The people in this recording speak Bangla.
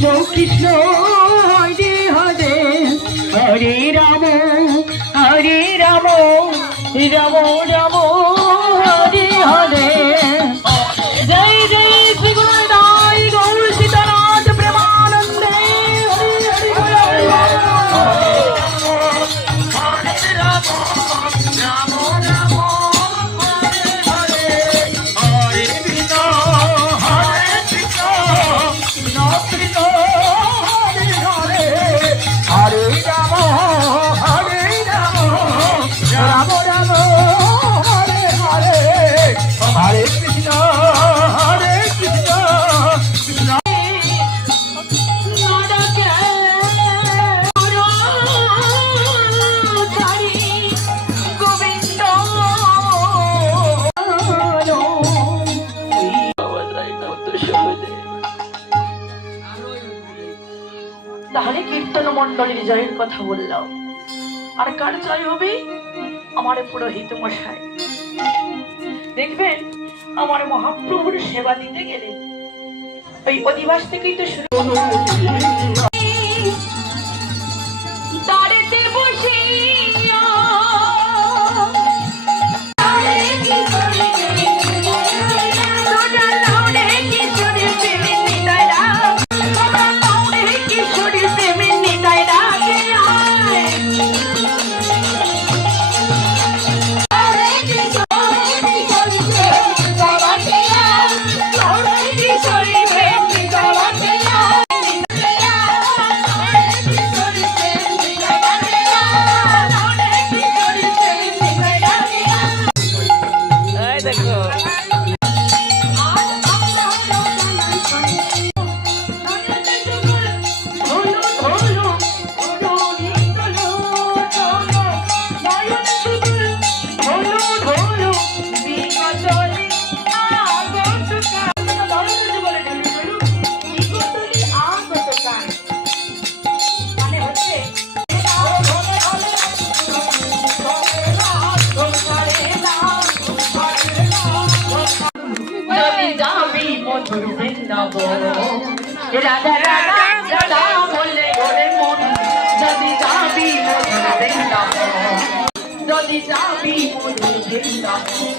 কৃষ্ণ কৃষ্ণ হরে হরে হরে রাম রাম রাম রাম হরে হরে জয় জয় শ্রী গুরু দাই গৌর সীতারাজ প্রেমানন্দে হরে তাহলে কীর্তন মন্ডলীর জয়ের কথা বললাম, আর কার জয় হবে? আমার পুরোহিত মশাই। দেখবেন আমার মহাপ্রভুর সেবা দিতে গেলে ওই অধিবাস থেকেই তো শুরু। রাধা রাধা রাধা বলে ওরে মন, যদি যাবি মধুর বৃন্দাবন, যদি যাবি মধুর বৃন্দাবন।